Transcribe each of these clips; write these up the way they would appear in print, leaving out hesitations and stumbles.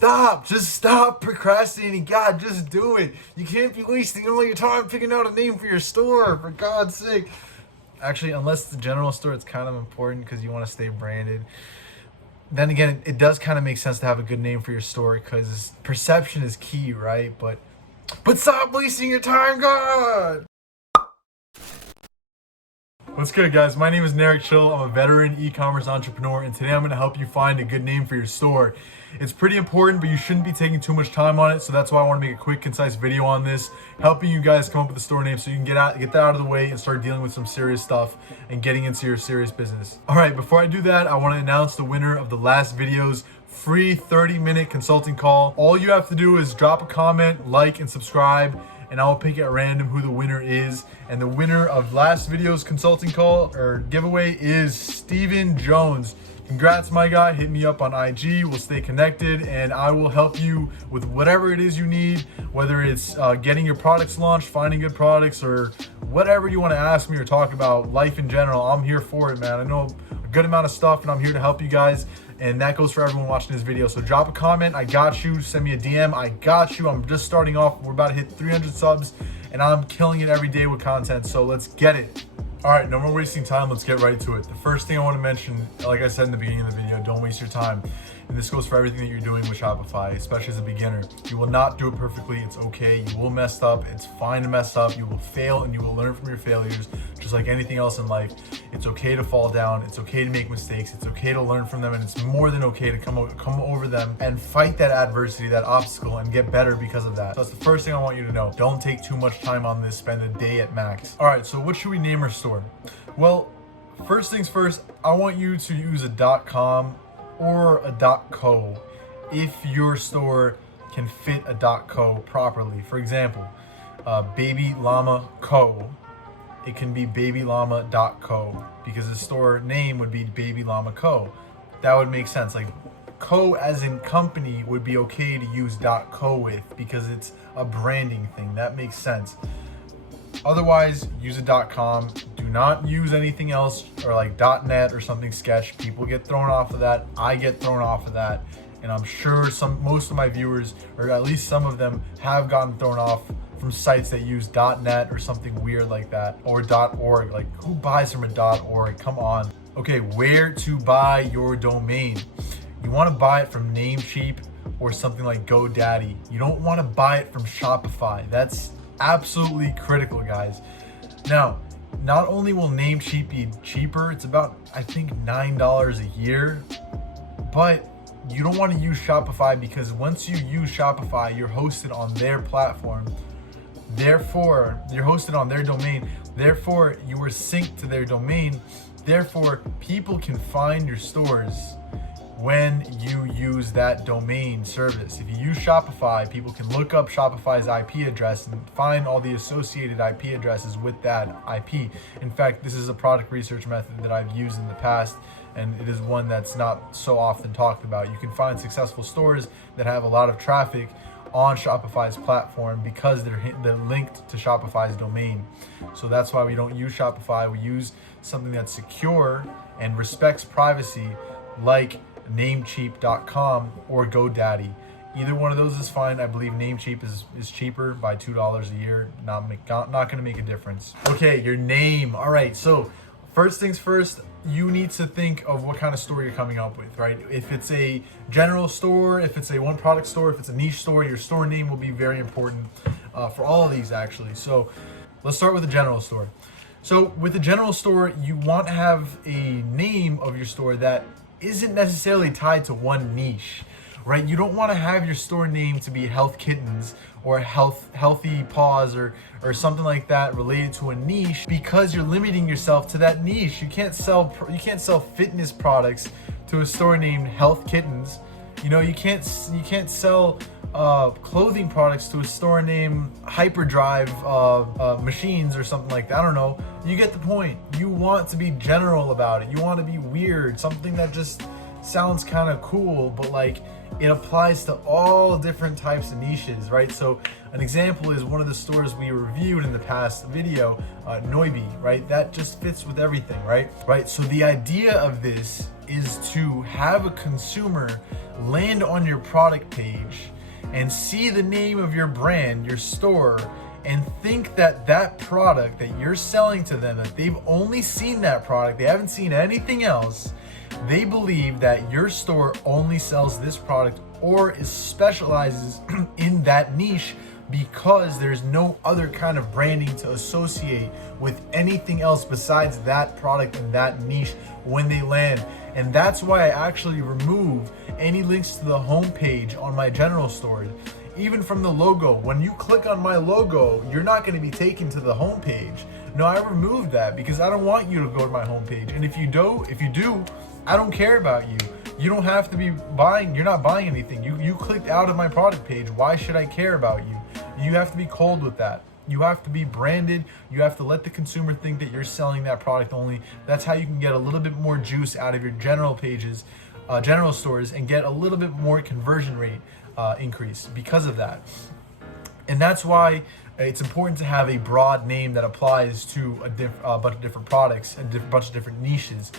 Just stop procrastinating. God, just do it. You can't be wasting all your time picking out a name for your store, for God's sake. Actually, unless it's a general store, it's kind of important because you want to stay branded. Then again, it does kind of make sense to have a good name for your store because perception is key, right? But stop wasting your time, God! What's good, guys? My name is Narek Chill. I'm a veteran e-commerce entrepreneur, and today I'm going to help you find a good name for your store. It's pretty important, but you shouldn't be taking too much time on it, so that's why I want to make a quick, concise video on this, helping you guys come up with a store name so you can get that out of the way and start dealing with some serious stuff and getting into your serious business. All right, before I do that, I want to announce the winner of the last video's free 30-minute consulting call. All you have to do is drop a comment, like, and subscribe, and I'll pick at random who the winner is. And the winner of last video's consulting call or giveaway is Steven Jones. Congrats, my guy. Hit me up on IG. We'll stay connected and I will help you with whatever it is you need, whether it's getting your products launched, finding good products, or whatever you want to ask me or talk about life in general. I'm here for it, man. I know a good amount of stuff and I'm here to help you guys. And that goes for everyone watching this video. So drop a comment. I got you. Send me a DM. I got you. I'm just starting off. We're about to hit 300 subs and I'm killing it every day with content. So let's get it. All right, no more wasting time. Let's get right to it. The first thing I want to mention, like I said in the beginning of the video, don't waste your time. And this goes for everything that you're doing with Shopify, especially as a beginner. You will not do it perfectly. It's okay. You will mess up. It's fine to mess up. You will fail and you will learn from your failures, just like anything else in life. It's okay to fall down. It's okay to make mistakes. It's okay to learn from them. And it's more than okay to come over them and fight that adversity, that obstacle, and get better because of that. So that's the first thing I want you to know. Don't take too much time on this. Spend a day at max. All right, so what should we name our store? Well, first things first, I want you to use a .com or a .co if your store can fit a .co properly. For example, Baby Llama Co. It can be babyllama.co because the store name would be Baby Llama Co. That would make sense. Like co as in company would be okay to use .co with because it's a branding thing. That makes sense. Otherwise, use a .com. Do not use anything else or like .net or something sketch. People get thrown off of that. I get thrown off of that. And I'm sure most of my viewers, or at least some of them, have gotten thrown off from sites that use .net or something weird like that, or .org. Like, who buys from a .org? Come on. Okay, where to buy your domain? You want to buy it from Namecheap or something like GoDaddy. You don't want to buy it from Shopify. That's absolutely critical, guys. Now, not only will Namecheap be cheaper, it's about, I think, $9 a year, but you don't want to use Shopify because once you use Shopify, you're hosted on their platform. Therefore, you're hosted on their domain. Therefore, you are synced to their domain. Therefore, people can find your stores when you use that domain service. If you use Shopify, people can look up Shopify's IP address and find all the associated IP addresses with that IP. In fact, this is a product research method that I've used in the past, and it is one that's not so often talked about. You can find successful stores that have a lot of traffic on Shopify's platform because they're linked to Shopify's domain. So that's why we don't use Shopify. We use something that's secure and respects privacy, like Namecheap.com or GoDaddy. Either one of those is fine. I believe Namecheap is cheaper by $2 a year. Not going to make a difference. Okay, your name. All right, so first things first, you need to think of what kind of store you're coming up with, right? If it's a general store, if it's a one product store, if it's a niche store, your store name will be very important for all of these actually. So let's start with the general store. So with the general store, you want to have a name of your store that isn't necessarily tied to one niche, right? You don't want to have your store name to be Health Kittens or Healthy Paws or something like that related to a niche because you're limiting yourself to that niche. You can't sell fitness products to a store named Health Kittens. You know, you can't sell clothing products to a store named Hyperdrive Machines or something like that. I don't know. You get the point. You want to be general about it. You want to be weird, something that just sounds kind of cool, but like it applies to all different types of niches, right? So an example is one of the stores we reviewed in the past video, Noibi, right? That just fits with everything, right? So the idea of this is to have a consumer land on your product page and see the name of your brand, your store, and think that that product that you're selling to them, that they've only seen that product, they haven't seen anything else, they believe that your store only sells this product or is specializes in that niche because there's no other kind of branding to associate with anything else besides that product and that niche when they land. And that's why I actually remove any links to the homepage on my general stores. Even from the logo, when you click on my logo, you're not going to be taken to the homepage. No, I removed that because I don't want you to go to my homepage. And if you do, I don't care about you. You don't have to be buying, you're not buying anything. You clicked out of my product page. Why should I care about you? You have to be cold with that. You have to be branded. You have to let the consumer think that you're selling that product only. That's how you can get a little bit more juice out of your general pages, general stores, and get a little bit more conversion rate increase because of that. And that's why it's important to have a broad name that applies to a bunch of different products and bunch of different niches.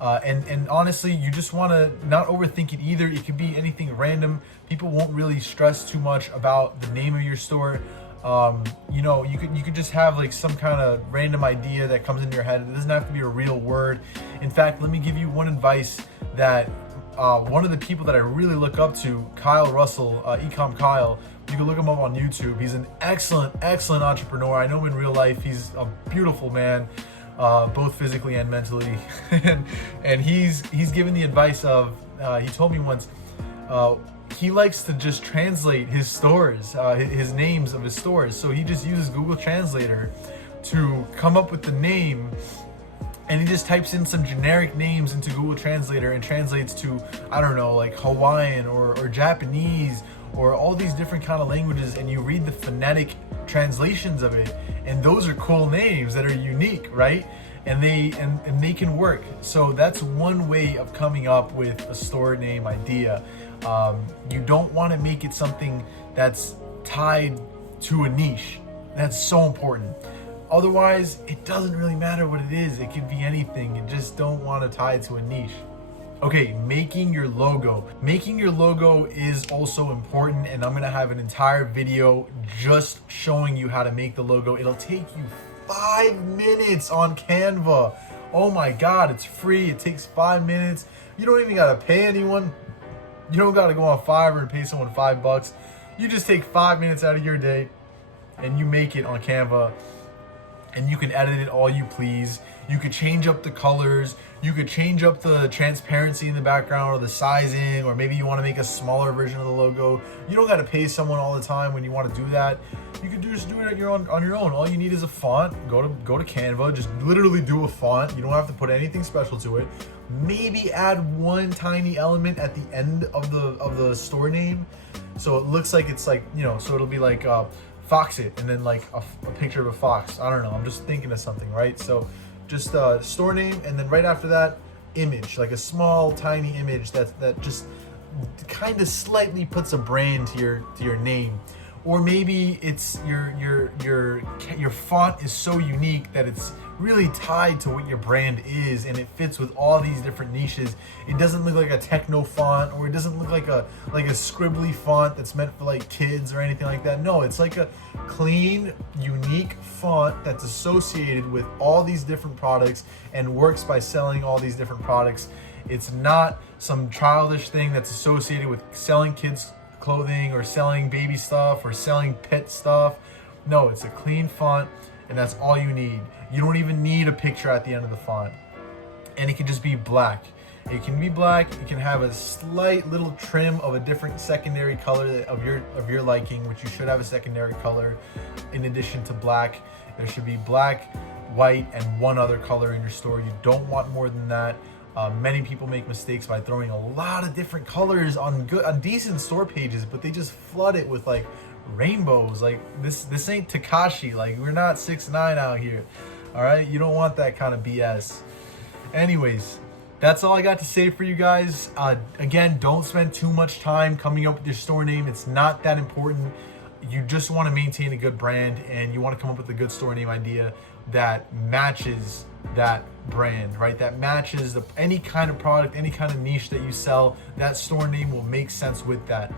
And honestly, you just want to not overthink it either. It could be anything random. People won't really stress too much about the name of your store. You know, you could just have like some kind of random idea that comes into your head. It doesn't have to be a real word. In fact, let me give you one advice that one of the people that I really look up to, Kyle Russell, Ecom Kyle. You can look him up on YouTube. He's an excellent entrepreneur. I know him in real life. He's a beautiful man. Both physically and mentally, and he's given the advice of he told me once he likes to just translate his stores, his names of his stores. So he just uses Google Translator to come up with the name, and he just types in some generic names into Google Translator and translates to, I don't know, like Hawaiian or Japanese or all these different kind of languages, and you read the phonetic translations of it, and those are cool names that are unique, right? And they can work. So that's one way of coming up with a store name idea. You don't want to make it something that's tied to a niche. That's so important. Otherwise, it doesn't really matter what it is. It could be anything. You just don't want to tie it to a niche. Okay, making your logo. Making your logo is also important, and I'm gonna have an entire video just showing you how to make the logo. It'll take you 5 minutes on Canva. Oh my God, it's free. It takes 5 minutes. You don't even gotta pay anyone. You don't gotta go on Fiverr and pay someone $5. You just take 5 minutes out of your day and you make it on Canva, and you can edit it all you please. You could change up the colors. You could change up the transparency in the background or the sizing, or maybe you want to make a smaller version of the logo. You don't got to pay someone all the time when you want to do that. You could just do it on your own. All you need is a font. Go to Canva. Just literally do a font. You don't have to put anything special to it. Maybe add one tiny element at the end of the store name, so it looks like it's like, you know, so it'll be like Fox It, and then like a picture of a fox. I don't know. I'm just thinking of something, right? So just store name, and then right after that, image, like a small tiny image that just kind of slightly puts a brand to your name. Or maybe it's your font is so unique that it's really tied to what your brand is, and it fits with all these different niches. It doesn't look like a techno font, or it doesn't look like a scribbly font that's meant for like kids or anything like that. No, it's like a clean, unique font that's associated with all these different products and works by selling all these different products. It's not some childish thing that's associated with selling kids clothing or selling baby stuff or selling pet stuff. No, it's a clean font, and that's all you need. You don't even need a picture at the end of the font, and it can just be black. It can be black. It can have a slight little trim of a different secondary color of your liking, which you should have a secondary color in addition to black. There should be black, white, and one other color in your store. You don't want more than that. Many people make mistakes by throwing a lot of different colors on decent store pages, but they just flood it with like rainbows. Like this ain't Takashi. Like, we're not 6ix9ine out here. All right, you don't want that kind of BS. Anyways, that's all I got to say for you guys. Again, don't spend too much time coming up with your store name. It's not that important. You just want to maintain a good brand, and you want to come up with a good store name idea that matches that brand, right? That matches any kind of product, any kind of niche that you sell. That store name will make sense with that.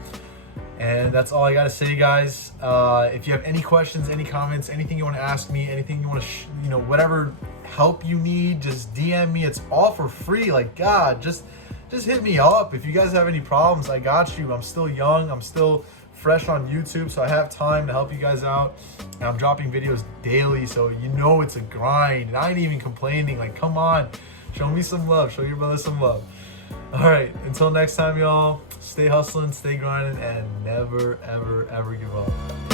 And that's all I gotta say, guys. If you have any questions, any comments, anything you want to ask me, anything you want to, whatever help you need, just DM me. It's all for free. Like, God, just hit me up. If you guys have any problems, I got you. I'm still young. I'm still fresh on YouTube, so I have time to help you guys out. And I'm dropping videos daily, so it's a grind. And I ain't even complaining. Like, come on, show me some love. Show your brother some love. All right, until next time, y'all, stay hustling, stay grinding, and never, ever, ever give up.